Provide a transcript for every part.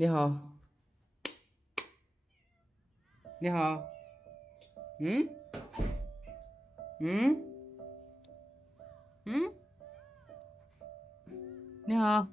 你好，你好，嗯嗯嗯，你好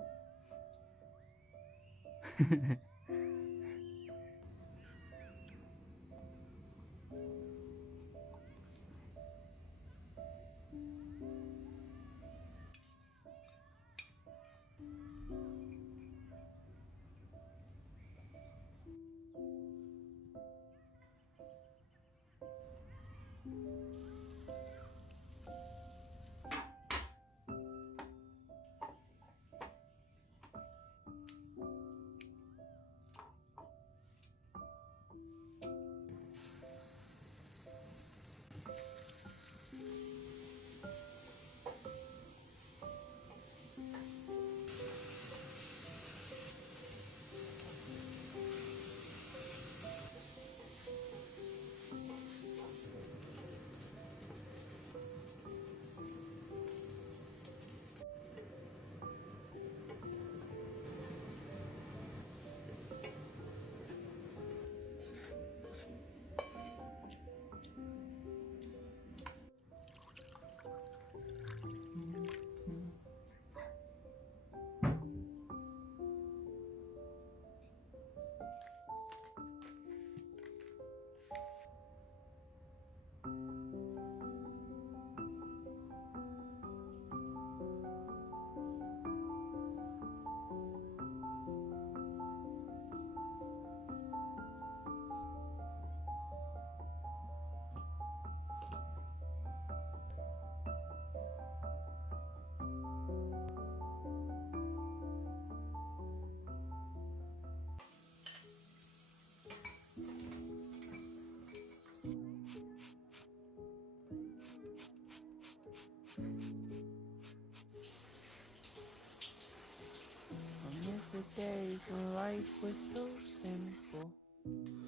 ，I miss the days when life was so simple.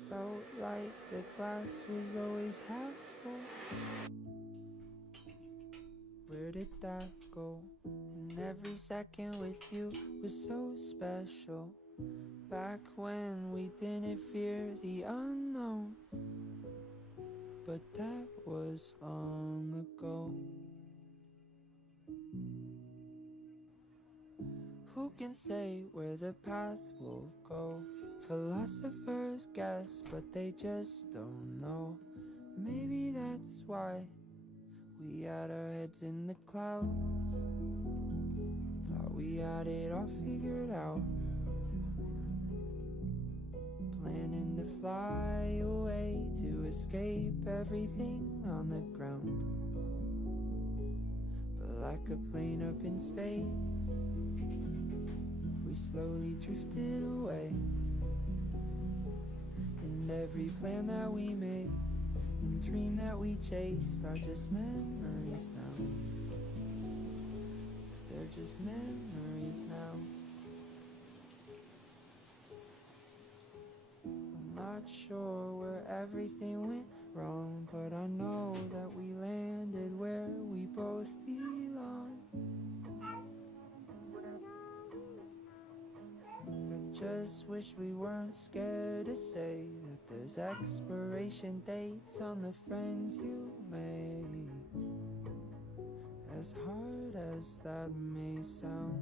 Felt like the glass was always half full. Where did that go? And every second with you was so special. Back when we didn't fear the unknowns, but that was long ago. Who can say where the path will go? Philosophers guess, but they just don't know. Maybe that's why we had our heads in the clouds. Thought we had it all figured out. Planning to fly away to escape everything on the ground. But like a plane up in space, we slowly drifted away. And every plan that we made and dream that we chased are just memories now. They're just memories now. I'm not sure where everything went wrong, but I know that we landed where we both belong. I just wish we weren't scared to say that there's expiration dates on the friends you made. As hard as that may sound,